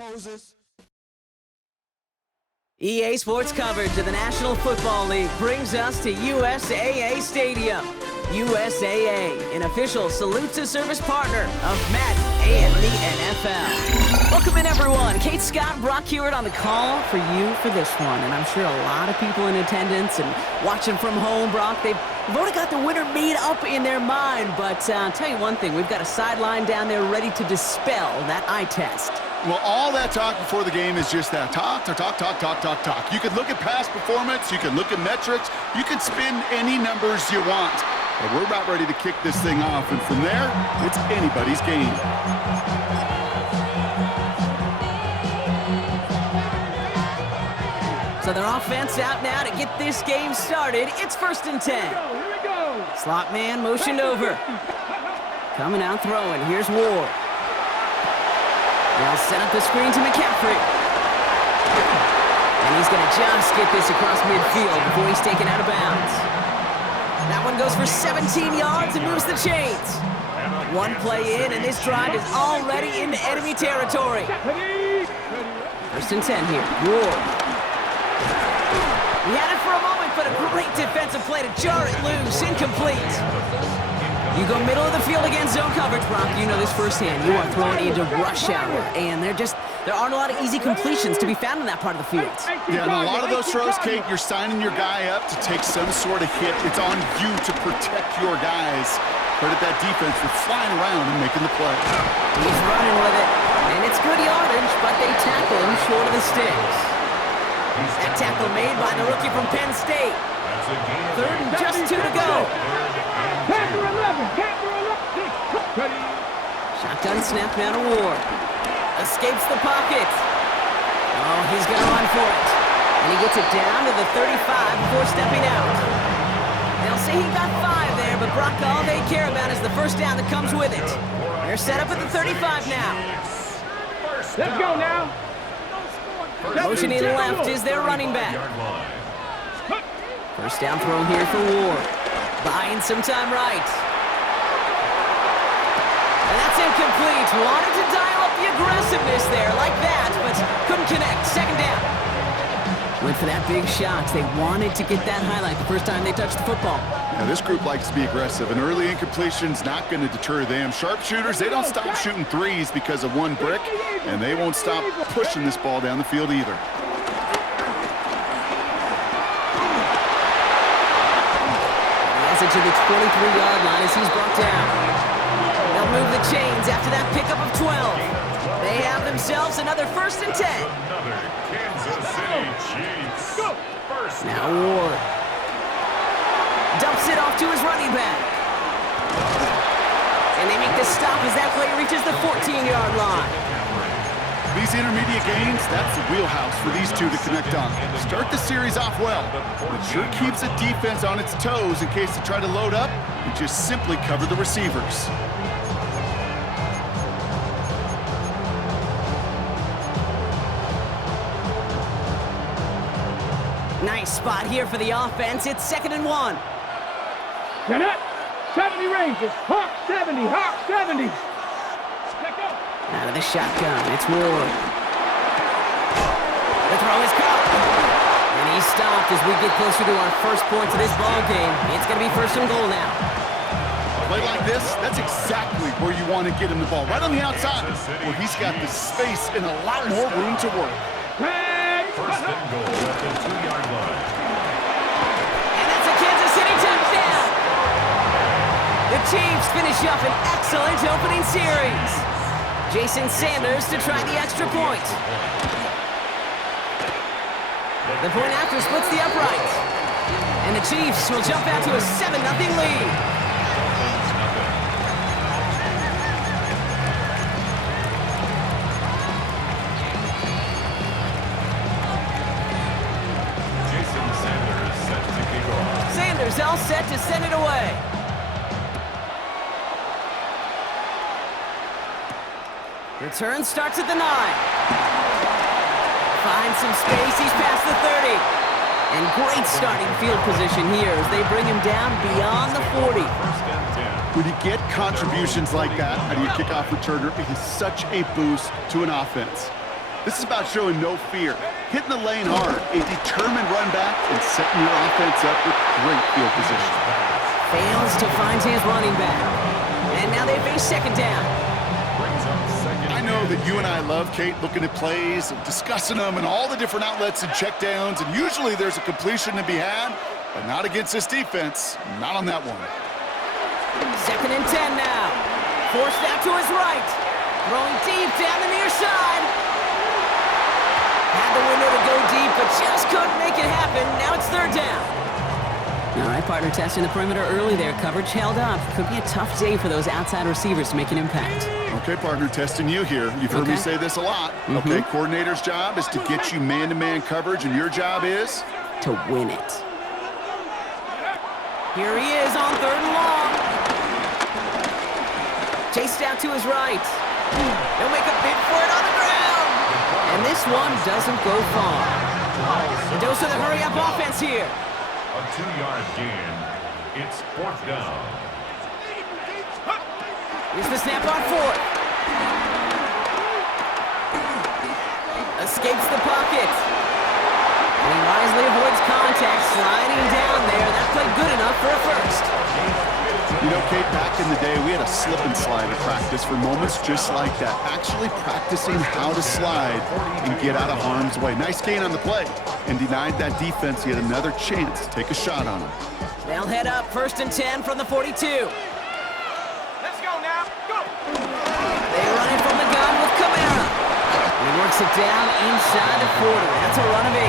poses. EA Sports coverage of the National Football League brings us to USAA Stadium. USAA, an official salute to service partner of Madden and the NFL. Welcome in, everyone. Kate, Scott, Brock Hewitt on the call for you for this one. And I'm sure a lot of people in attendance and watching from home, Brock, they've already got the winner made up in their mind. But I'll tell you one thing, we've got a sideline down there ready to dispel that eye test. Well, all that talk before the game is just that. Talk. You can look at past performance. You can look at metrics. You can spin any numbers you want. But we're about ready to kick this thing off. And from there, it's anybody's game. So their offense out now to get this game started. It's 1st and 10. Here we go. Slot man motioned over. Coming out throwing. Here's Ward. They'll set up the screen to McCaffrey. And he's going to just get this across midfield before he's taken out of bounds. That one goes for 17 yards and moves the chains. One play in, and this drive is already into enemy territory. 1st and 10 here. Ward. He had it for a moment, but a great defensive play to jar it loose. Incomplete. You go middle of the field against zone coverage, Brock. You know this firsthand. You are throwing into rush hour, and there aren't a lot of easy completions to be found in that part of the field. Yeah, and a lot of those throws, Kate, you're signing your guy up to take some sort of hit. It's on you to protect your guys. Credit that defense for flying around and making the play. He's running with it, and it's good yardage, but they tackle him short of the sticks. That tackle made by the rookie from Penn State. 3rd and just 2 to go. Shotgun snap now to Ward. Escapes the pocket. Oh, he's going to run for it. And he gets it down to the 35 before stepping out. They'll say he got 5 there, but Brock, all they care about is the first down that comes with it. They're set up at the 35 now. Let's go now. Motioning left is their running back. First down throw here for Ward. Buying some time right. And that's incomplete. Wanted to dial up the aggressiveness there like that, but couldn't connect. 2nd down. Went for that big shot. They wanted to get that highlight the first time they touched the football. Now, this group likes to be aggressive, and early incompletion's not going to deter them. Sharpshooters, they don't stop shooting threes because of one brick, and they won't stop pushing this ball down the field either. To the 23-yard line as he's brought down. They'll move the chains after that pickup of 12. They have themselves another 1st and 10. Another Kansas City Chiefs. Now Ward dumps it off to his running back. And they make the stop as that play reaches the 14-yard line. These intermediate gains, that's the wheelhouse for these two to connect on. Start the series off well. It sure keeps the defense on its toes in case they try to load up and just simply cover the receivers. Nice spot here for the offense. It's 2nd and 1. Get it. 70 ranges. Hawk 70. Hawk 70. Out of the shotgun, it's Ward. The throw is caught. And he's stopped as we get closer to our first points of this ball game. It's going to be 1st and goal now. A play like this, that's exactly where you want to get him the ball. Right on the outside, where he's got the space and a lot more room to work. 1st and goal at the 2-yard line. And that's a Kansas City touchdown. The Chiefs finish up an excellent opening series. Jason Sanders to try the extra point. The point after splits the upright. And the Chiefs will jump out to a 7-0 lead. Jason Sanders set to kick off. Sanders all set to send it away. Return starts at the 9. Finds some space, he's past the 30. And great starting field position here as they bring him down beyond the 40. When you get contributions like that, how do you kick off returner? It is such a boost to an offense. This is about showing no fear, hitting the lane hard, a determined run back, and setting your offense up with great field position. Fails to find his running back. And now they face second down. I know that you and I love, Kate, looking at plays and discussing them and all the different outlets and checkdowns, and usually there's a completion to be had, but not against this defense. Not on that one. Second and 10 now. Forced out to his right. Throwing deep down the near side. Had the window to go deep, but just couldn't make it happen. Now it's third down. All right, partner, testing the perimeter early there. Coverage held up. Could be a tough day for those outside receivers to make an impact. Okay, partner, testing you here. You've heard me say this a lot. Okay, coordinator's job is to get you man-to-man coverage, and your job is? To win it. Here he is on third and long. Chased out to his right. He'll make a bid for it on the ground. And this one doesn't go far. A dose of the hurry-up offense here. A 2-yard gain. It's fourth down. Here's the snap on fourth. Escapes the pocket. And he wisely avoids contact, sliding down there. That played good enough for a first. You know, Kate, back in the day, we had a slip and slide at practice for moments just like that. Actually practicing how to slide and get out of harm's way. Nice gain on the play. And denied that defense yet another chance to take a shot on him. They'll head up first and 10 from the 42. Let's go now. Go. They run it from the gun with Kamara. And he works it down inside the 40. That's a run of 8.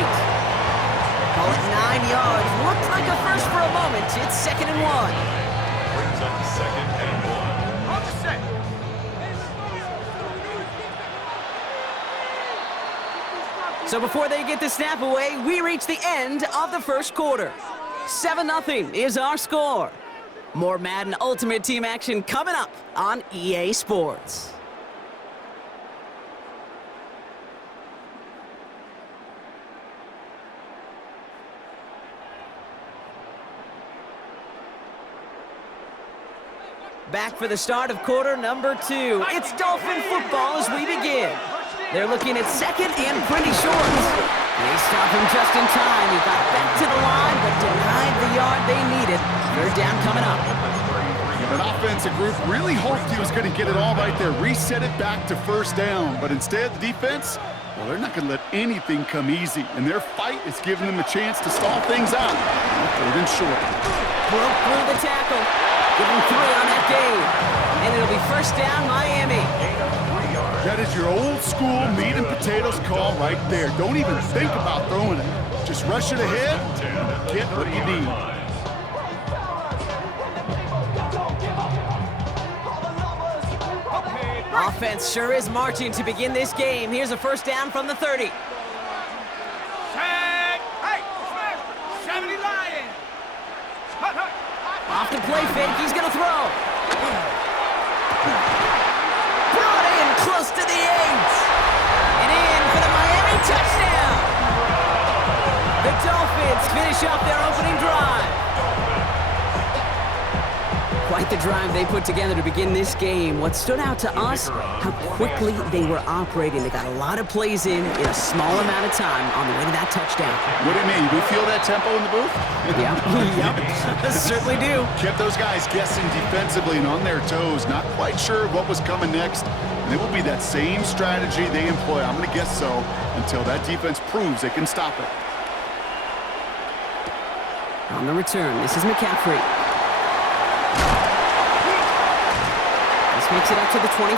Call it 9 yards. Looked like a first for a moment. It's second and 1. Brings up second and 1. On the set. So before they get the snap away, we reach the end of the first quarter. 7-0 is our score. More Madden Ultimate Team action coming up on EA Sports. Back for the start of quarter number 2. It's Dolphin football as we begin. They're looking at second and pretty short. They stop him just in time. He got back to the line, but denied the yard they needed. Third down coming up. An offensive group really hoped he was going to get it all right there, reset it back to first down. But instead, the defense, well, they're not going to let anything come easy. And their fight is giving them a chance to stall things out. Third and short. Broke through the tackle. Give him 3 on that game. And it'll be first down, Miami. That is your old school meat and potatoes call right there. Don't even think about throwing it. Just rush it ahead and get what you need. Offense sure is marching to begin this game. Here's a first down from the 30. Set. Hey, 70 Lions. Hut, hut. Off the play fake, he's going to throw. Brought in close to the 8. And in for the Miami touchdown. The Dolphins finish off their opening drive. Quite the drive they put together to begin this game. What stood out to us, how quickly they were operating. They got a lot of plays in a small amount of time on the way to that touchdown. What do you mean? We feel that tempo in the booth? Yep, certainly do. Kept those guys guessing defensively and on their toes, not quite sure what was coming next. And it will be that same strategy they employ, I'm going to guess so, until that defense proves they can stop it. On the return, this is McCaffrey. This makes it up to the 25.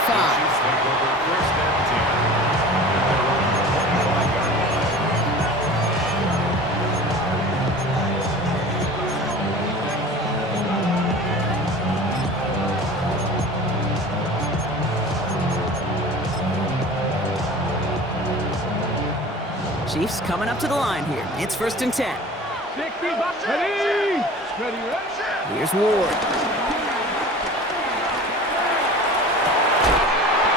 Chiefs coming up to the line here. It's first and 10. 60 bucks. Ready. Ready, ready. Here's Ward.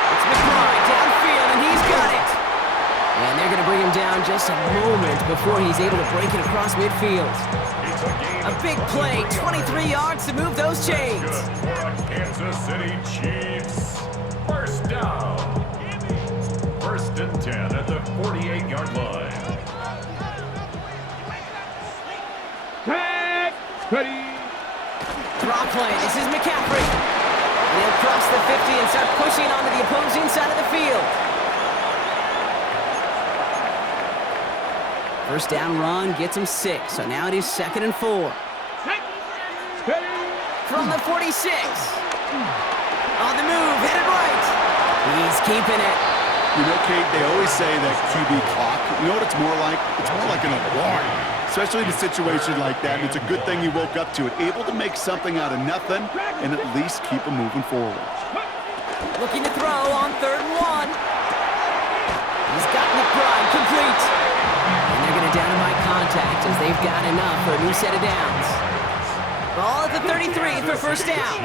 It's McBride downfield, and he's got it. And they're going to bring him down just a moment before he's able to break it across midfield. A big play, 23 yards to move those chains. Kansas City Chiefs. First down. First and 10 at the 48-yard line. Tag. Ready. Draw play. This is McCaffrey. And he'll cross the 50 and start pushing onto the opposing side of the field. First down run gets him 6, so now it is 2nd and 4. From the 46. On the move, headed right. He's keeping it. You know, Kate, they always say that QB clock. You know what it's more like? It's more like an alarm, especially in a situation like that. And it's a good thing you woke up to it, able to make something out of nothing and at least keep them moving forward. Looking to throw on 3rd and 1. He's got McBride complete. And they're going to down him by contact as they've got enough for a new set of downs. Ball at the 33 for first down.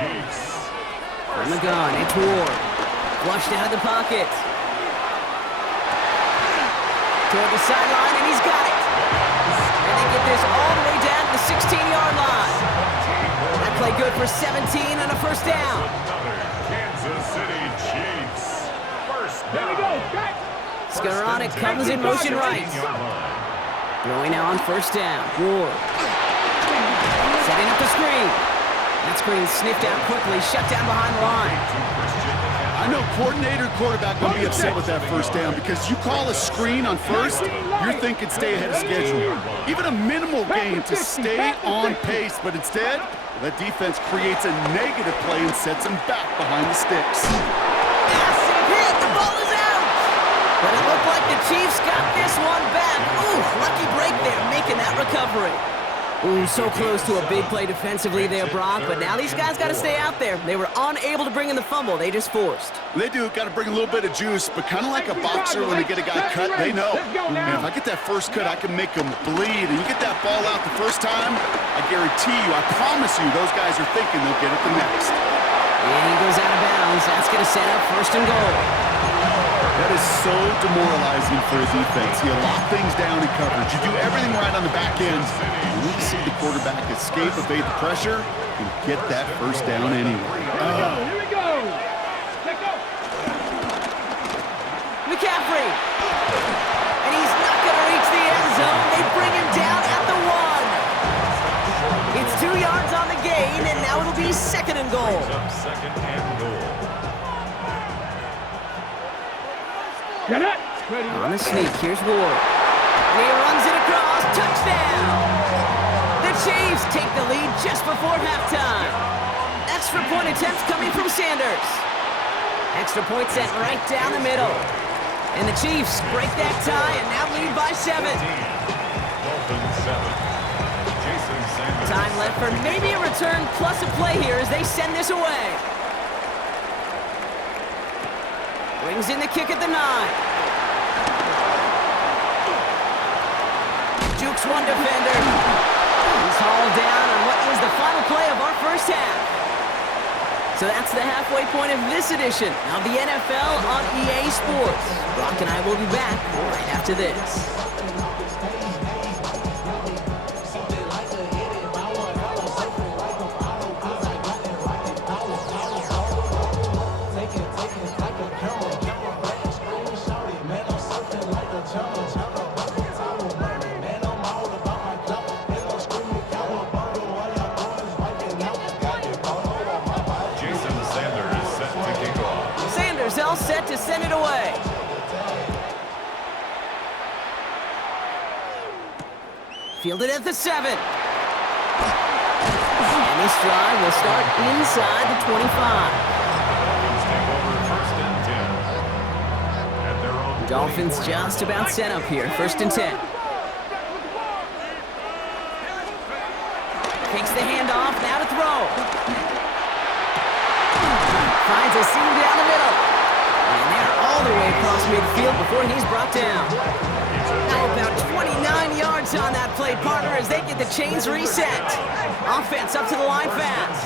From the gun, it's Ward. Flushed out of the pocket. Toward the sideline, and he's got it. And they get this all the way down to the 16-yard line. That play good for 17 and a first down. Kansas City Chiefs. First down. Skoranek comes in motion right. Throwing now on first down. Ward. Setting up the screen. That screen sniffed out quickly, shut down behind the line. I know coordinator and quarterback will be upset with that first down because you call a screen on first, you're thinking stay ahead of schedule. Even a minimal gain to stay on pace, but instead, that defense creates a negative play and sets them back behind the sticks. Massive hit, the ball is out! But it looked like the Chiefs got this one back. Ooh, lucky break there, making that recovery. Ooh, so close to a big play defensively there, Brock, but now these guys got to stay out there. They were unable to bring in the fumble. They just forced. They do. Got to bring a little bit of juice, but kind of like a boxer when they get a guy cut, they know. Man, if I get that first cut, I can make them bleed. And you get that ball out the first time, I guarantee you, I promise you, those guys are thinking they'll get it the next. And he goes out of bounds. That's going to set up 1st and goal. That is so demoralizing for a defense. You lock things down in coverage. You do everything right on the back end. You need to see the quarterback escape, evade the pressure, and get that first down anyway. Here we go. Let's go. McCaffrey. And he's not going to reach the end zone. They bring him down at the 1. It's 2 yards on the gain, and now it'll be 2nd and goal. Second and goal. Get it. On the sneak, here's Ward. And he runs it across. Touchdown! The Chiefs take the lead just before halftime. Extra point attempts coming from Sanders. Extra point sent right down the middle. And the Chiefs break that tie and now lead by 7. Dolphins 7. Jason Sanders. Time left for maybe a return plus a play here as they send this away. Brings in the kick at the 9. Jukes one defender. He's hauled down on what is the final play of our first half. So that's the halfway point of this edition of the NFL on EA Sports. Brock and I will be back right after this. All set to send it away. Fielded at the 7. And this drive will start inside the 25. Dolphins just about set up here. 1st and 10. Takes the handoff, now to throw. Finds a seam down the middle. And they're all the way across midfield before he's brought down. Now about 29 yards on that play, partner, as they get the chains reset. Offense up to the line fast.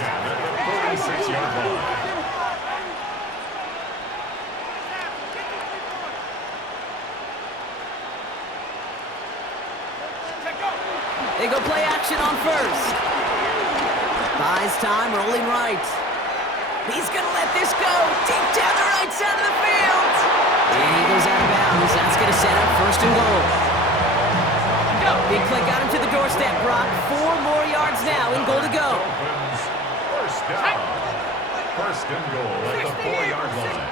46-yard line. They go play action on first. Buys time, rolling right. He's going to let this go deep down the right side of the field. And he goes out of bounds. That's going to set up first and goal. Big play got him to the doorstep, Brock. 4 more yards now in goal to go. First down. First and goal at the 4-yard line.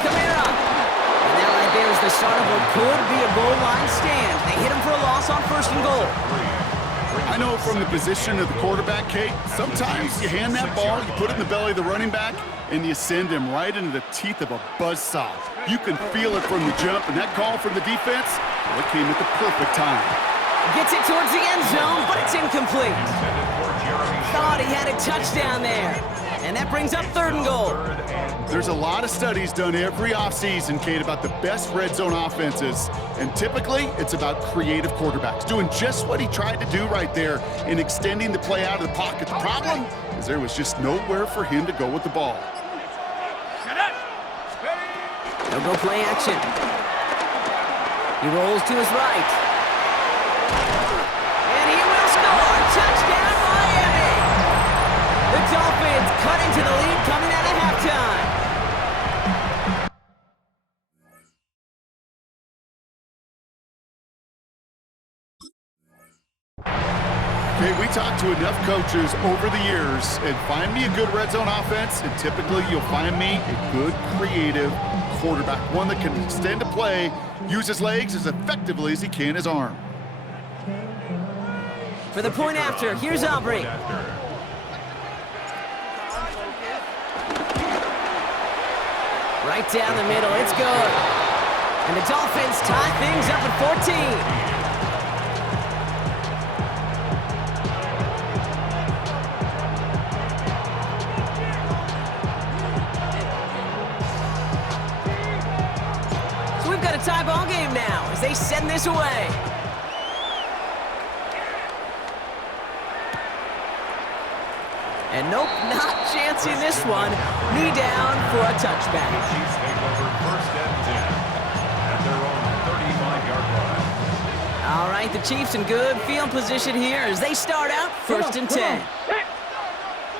Kamara. And that right there is the start of what could be a goal line stand. They hit him for a loss on first and goal. I know from the position of the quarterback, Kate, sometimes you hand that ball, you put it in the belly of the running back, and you send him right into the teeth of a buzzsaw. You can feel it from the jump, and that call from the defense, well, it came at the perfect time. Gets it towards the end zone, but it's incomplete. Thought he had a touchdown there. And that brings up third and goal. There's a lot of studies done every offseason, Kate, about the best red zone offenses. And typically, it's about creative quarterbacks, doing just what he tried to do right there in extending the play out of the pocket. The problem is there was just nowhere for him to go with the ball. They'll go play action. He rolls to his right. And he will score. Touchdown, Miami! The Dolphins cut into the lead coming out of halftime. Okay, we talked to enough coaches over the years, and find me a good red zone offense, and typically you'll find me a good creative quarterback, one that can extend a play, use his legs as effectively as he can his arm. For the point after, here's Aubrey. Right down the middle, it's good. And the Dolphins tie things up at 14. So we've got a tie ball game now as they send this away. And nope, not chancing this one. Knee down for a touchback. The Chiefs take over first and 10 at their own 35-yard line. All right, the Chiefs in good field position here as they start out first and 10.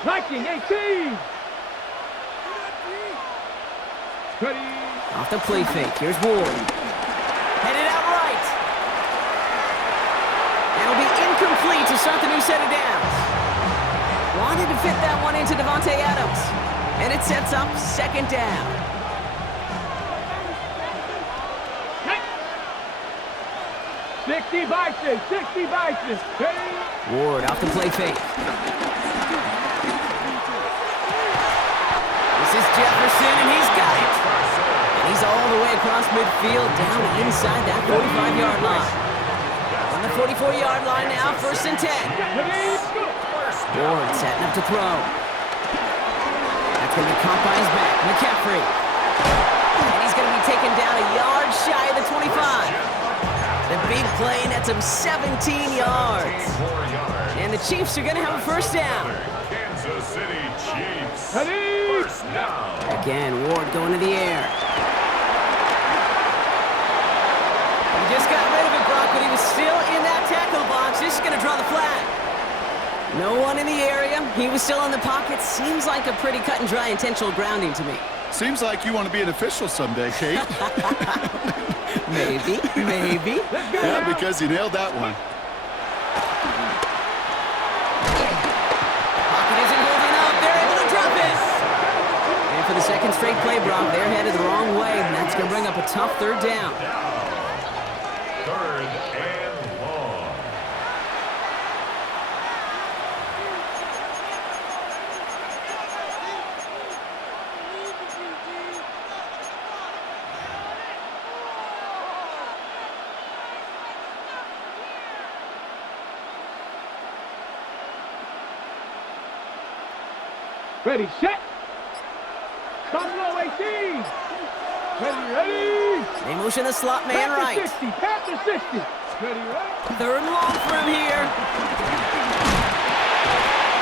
Viking 18. Ready. Off the play fake, here's Ward. Headed out right. That'll be incomplete to start the new set of downs. Wanted to fit that one into Devontae Adams. And it sets up second down. Hey. 60 Bison, 60 Bison. Ready. Ward off the play fake. This is Jefferson, and he's got it. And he's all the way across midfield, down inside that 45-yard line. On the 44-yard line now, first and 10. Ward setting up to throw. That's going to be caught by his back, McCaffrey. And he's going to be taken down a yard shy of the 25. The big play nets him 17 yards. And the Chiefs are going to have a first down. Kansas City Chiefs. Ready. First down. Again, Ward going to the air. He just got rid of it, Brock, but he was still in that tackle box. This is going to draw the flag. No one in the area. He was still in the pocket. Seems like a pretty cut and dry intentional grounding to me. Seems like you want to be an official someday, Kate. Maybe, maybe. Yeah, because you nailed that one. Pocket isn't holding up. They're able to drop it. And for the second straight play, Brock, they're headed the wrong way, and that's going to bring up a tough third down. Third and long. Ready, set. Come low, 18. Ready. They motion the slot man right. 60, pass to 60. Ready, right. Third and long for him here.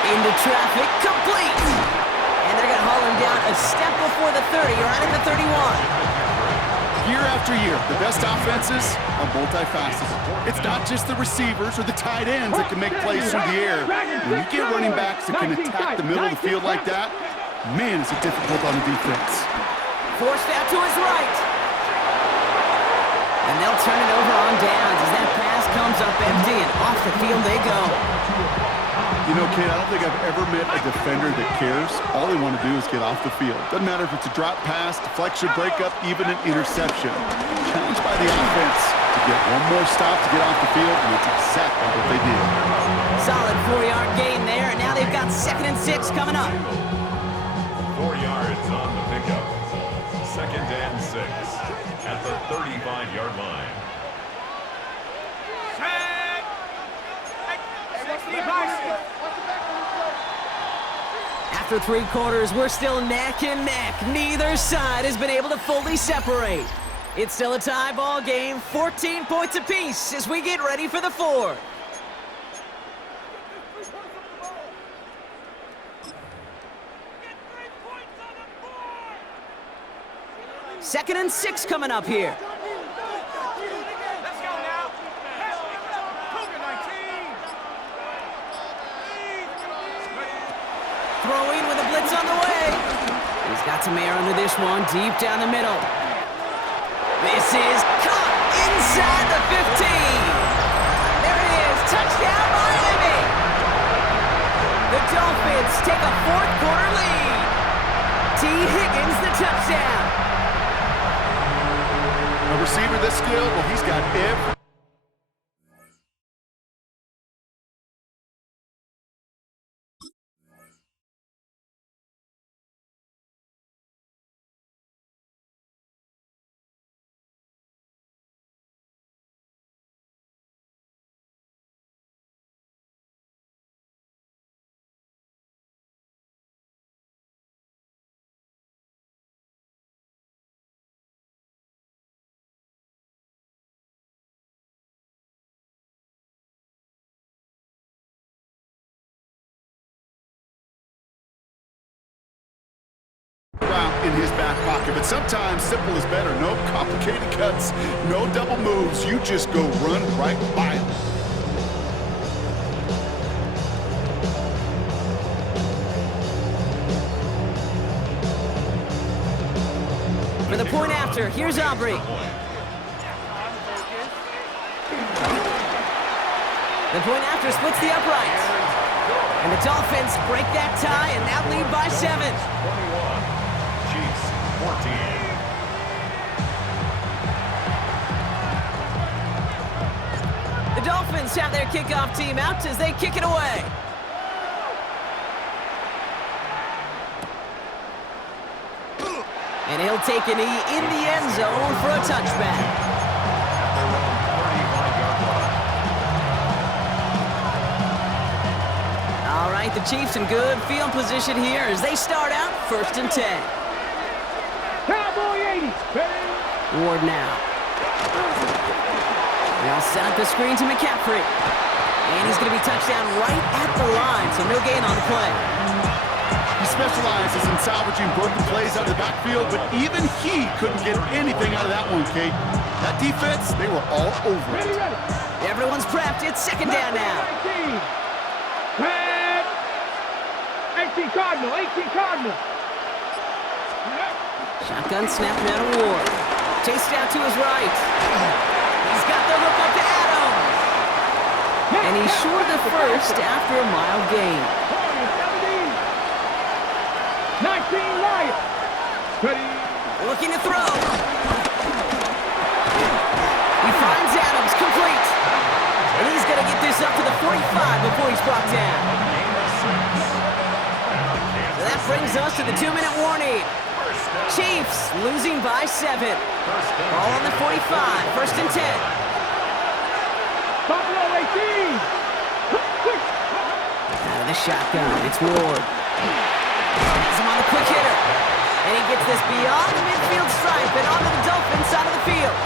Into traffic, complete. And they're going to haul him down a step before the 30, right at the 31. Year after year, the best offenses are multifaceted. It's not just the receivers or the tight ends that can make plays through the air. When you get running backs that can attack the middle of the field like that, man, is it difficult on the defense. Forced out to his right. And they'll turn it over on downs as that pass comes up empty, and off the field they go. You know, Kate, I don't think I've ever met a defender that cares. All they want to do is get off the field. Doesn't matter if it's a drop pass, deflection, breakup, even an interception. Challenged by the offense to get one more stop to get off the field, and it's exactly what they did. Solid 4-yard gain there, and now they've got 2nd and 6 coming up. 4 yards on the pickup. 2nd and 6 at the 35-yard line. After 3 quarters, we're still neck and neck. Neither side has been able to fully separate. It's still a tie ball game, 14 points apiece as we get ready for the 4th. Second and 6 coming up here. Let's go now. Cougar 19. Throwing with a blitz on the way. He's got some air under this one, deep down the middle. This is caught inside the 15. There it is, touchdown Miami. The Dolphins take a 4th quarter lead. T. Higgins the touchdown. A receiver this skilled, well, he's got every... in his back pocket, but sometimes simple is better. No complicated cuts, no double moves. You just go run right by him. For the point after, here's Aubrey. The point after splits the uprights. And the Dolphins break that tie and now lead by 7. 21. Chiefs 14. The Dolphins have their kickoff team out as they kick it away. And he'll take a knee in the end zone for a touchback. All right, the Chiefs in good field position here as they start out 1st and 10. Cowboy 80. Ward now. They'll set up the screen to McCaffrey. And he's going to be touchdown right at the line, so no gain on the play. He specializes in salvaging broken plays out of the backfield, but even he couldn't get anything out of that one, Kate. That defense, they were all over it. Everyone's prepped. It's 2nd down now. 18 Cardinal, 18 Cardinal. Shotgun snap now to Ward. Chased out to his right. He's got the hook up to Adams. And he's short of the first after a mild gain. 19 Lions. Looking to throw. He finds Adams, complete. And he's going to get this up to the 45 before he's brought down. So that brings us to the 2-minute warning. Chiefs losing by 7. Ball on the 45, 1st and 10. Buffalo 18. Out of the shotgun, it's Ward. Has him on the quick hitter. And he gets this beyond the midfield stripe and onto the Dolphins side of the field.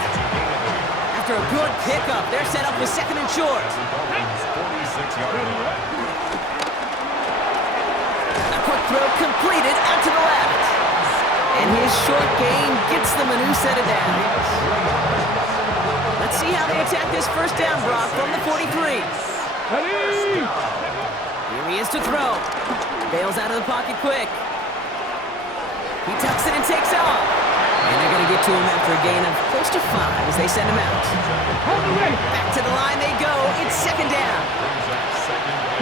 After a good pickup, they're set up with 2nd and short. 46-yard line. A quick throw completed out to the left. And his short gain gets them a new set of downs. Let's see how they attack this 1st down, Brock, from the 43. Here he is to throw. Bails out of the pocket quick. He tucks it and takes off. And they're going to get to him after a gain of close to 5 as they send him out. Hold the way. Back to the line they go. It's second down.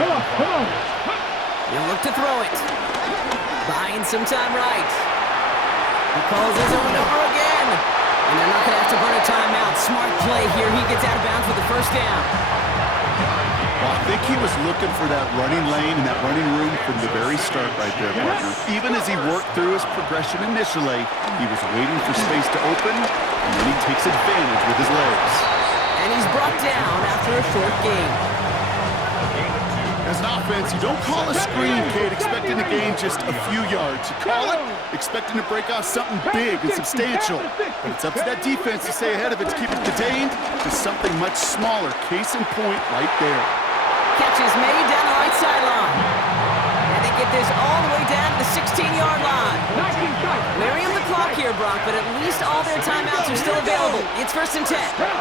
Come on. He'll look to throw it. Buying some time right. He calls his own number again. And they're not going to have to burn a timeout. Smart play here. He gets out of bounds with the first down. Well, I think he was looking for that running lane and that running room from the very start right there, partner. Even as he worked through his progression initially, he was waiting for space to open, and then he takes advantage with his legs. And he's brought down after a short gain. As an offense, you don't call a screen, Kate, expecting to gain just a few yards. You call it expecting to break off something big and substantial. But it's up to that defense to stay ahead of it, to keep it contained to something much smaller. Case in point right there. Catch is made down the right sideline. And they get this all the way down to the 16-yard line. Wearing up the clock here, Brock, but at least all their timeouts are still available. It's 1st and 10. Back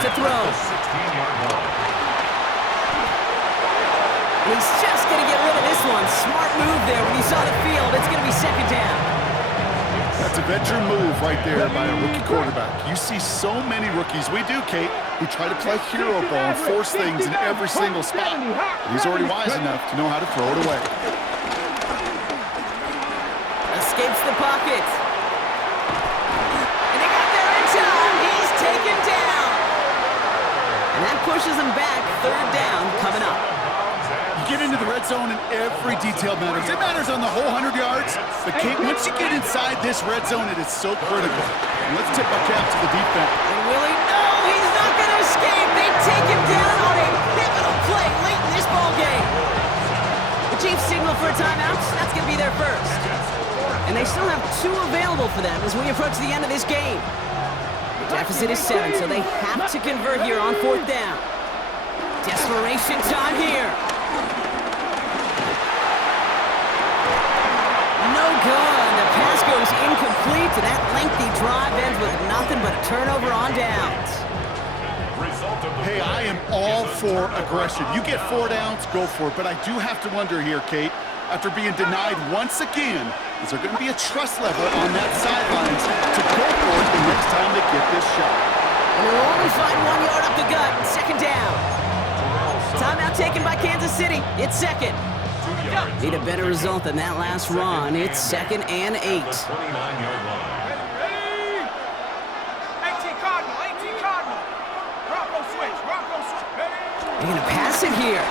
to throw. He's just going to get rid of this one. Smart move there when he saw the field. It's going to be second down. That's a veteran move right there by a rookie quarterback. You see so many rookies, we do, Kate, who try to play hero ball and force things in every single spot. He's already wise enough to know how to throw it away. Escapes the pocket. And they got there in time. He's taken down. And that pushes him back. 3rd down coming up. You get into the red zone and every detail matters. It matters on the whole 100 yards. But Kate, once you get inside this red zone, it is so critical. And let's tip our cap to the defense. And Willie, no, he's not going to escape. They take him down on a pivotal play late in this ball game. The Chiefs signal for a timeout. That's going to be their first. And they still have 2 available for them as we approach the end of this game. The deficit is 7, so they have to convert here on 4th down. Desperation time here. No good. The pass goes incomplete, and that lengthy drive ends with nothing but a turnover on downs. Hey, I am all for aggression. You get 4 downs, go for it. But I do have to wonder here, Kate, after being denied once again, is there going to be a trust level on that sidelines to go for it the next time they get this shot? And they'll only find 1 yard up the gut, second down. Timeout taken by Kansas City. It's second. Need a better result than that last run. It's 2nd and 8. 29-yard line. They're going to pass it here.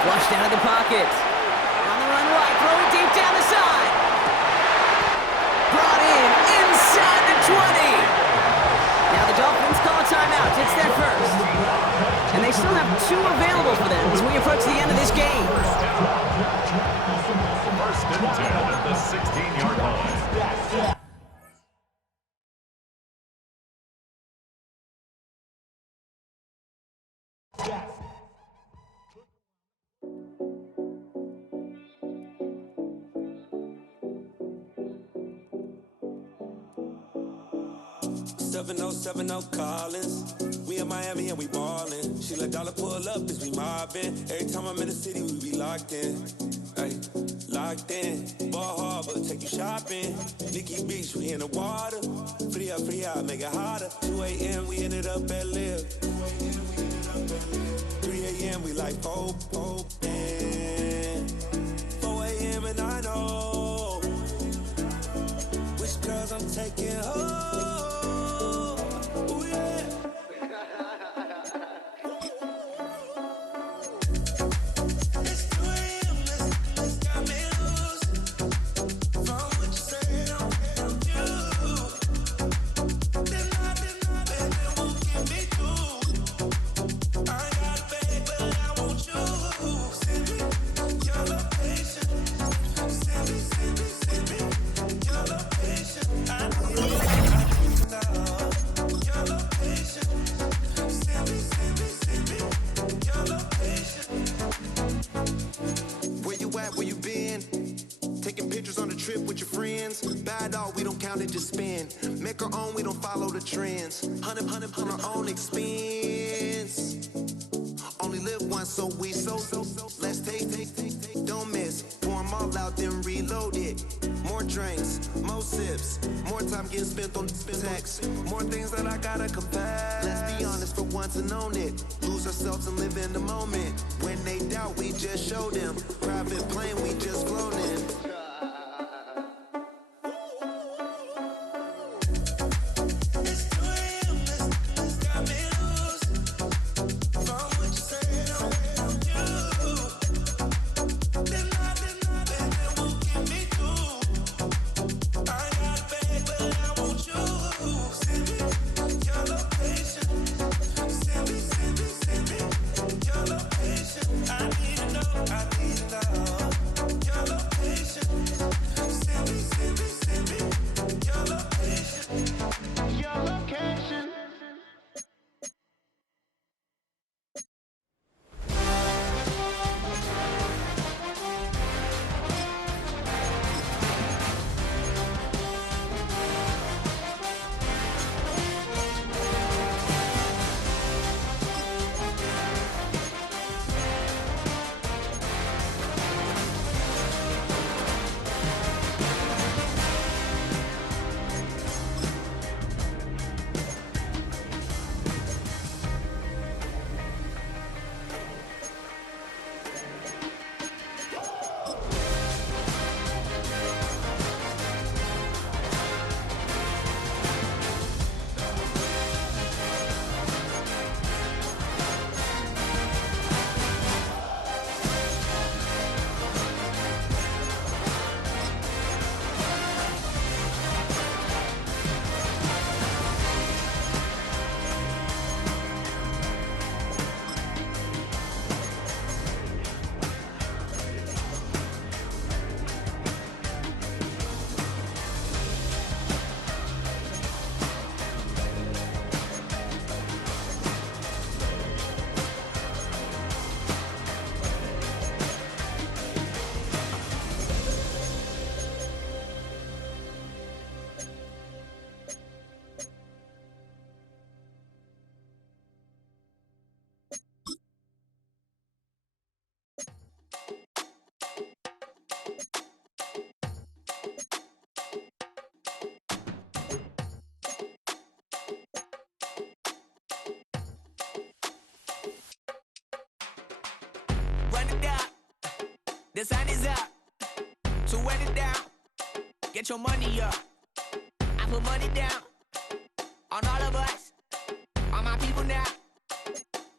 Flushed out of the pocket. On the run right, throwing deep down the side. Brought in inside the 20. Now the Dolphins call a timeout. It's their first. And they still have 2 available for them as we approach the end of this game. 1st and 10 at the 16-yard line. No Collins. We in Miami and we ballin'. She let dollar pull up as we mobbin'. Every time I'm in the city, we be locked in. Ay, locked in. Ball Harbor, take you shopping. Nikki Beach, we in the water. Free up, make it hotter. 2 a.m. we ended up at Live. 3 a.m. we like Pope. 4 a.m. and I know which girls I'm taking home. Just spin, make our own, we don't follow the trends. 100 on our own expense. Only live once, so let's take, don't miss. Pour 'em all out, then reload it. More drinks, more sips, more time getting spent on text, more things that I gotta confess. Let's be honest for once and own it. Lose ourselves and live in the moment. When they doubt, we just show them. Private plane, we just flown in. The sun is up, so wet it down. Get your money up. I put money down on all of us, on my people now,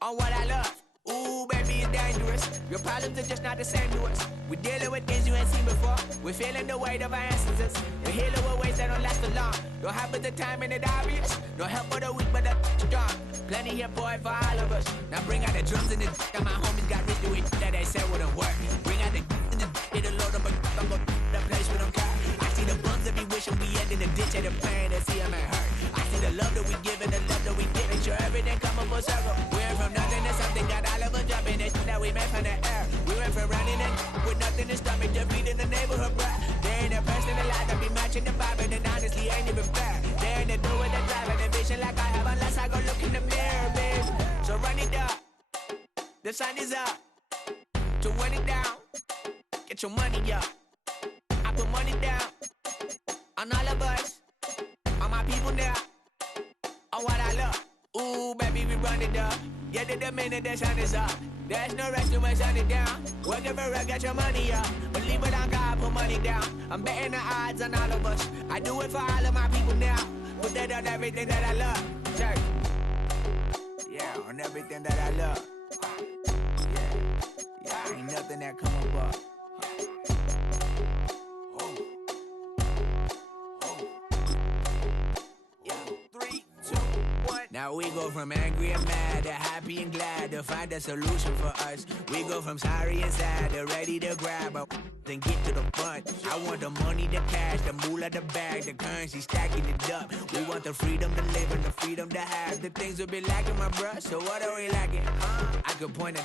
on what I love. Ooh, baby, it's dangerous. Your problems are just not the same to us. We're dealing with things you ain't seen before. We're feeling the weight of our ancestors. We're healing with ways that don't last for long. Don't have but the time and it obvious. No help for the weak, but the strong. Plenty here, boy, for all of us. Now bring out the drums and the and my homies got rich to it that they said wouldn't work. Bring out the and the it'll load up I'm gonna the place with them car. I see the bums that be wishing we end in the ditch of the pain that see them ain't hurt. I see the love that we give and the love that we give. Make sure everything come up full circle. We went from nothing to something, got all of us jumping it that we made from the air. We went from running it with nothing to stop me, just beating the neighborhood, bruh. There ain't a person alive that be matching the vibe, and honestly ain't even fair. There ain't a do with the drive and the vision like I have unless I go look in the mirror, babe. So run it up, the sun is up. To run it down, get your money up. I put money down on all of us, on my people now, on what I love. Ooh, baby, we run it up. Get it the minute the sun is up. There's no rest to when sun it down. Working for real, get your money up. Believe it on God, put money down. I'm betting the odds on all of us. I do it for all of my people now. Put that on everything that I love. Check. Yeah, on everything that I love. Yeah, ain't nothing that come above. Now we go from angry and mad to happy and glad to find a solution for us. We go from sorry and sad to ready to grab up and get to the front. I want the money, the cash, the moolah, the bag, the currency, stacking it up. We want the freedom to live and the freedom to have. The things will be lacking, my bruh, so what are we lacking? I could point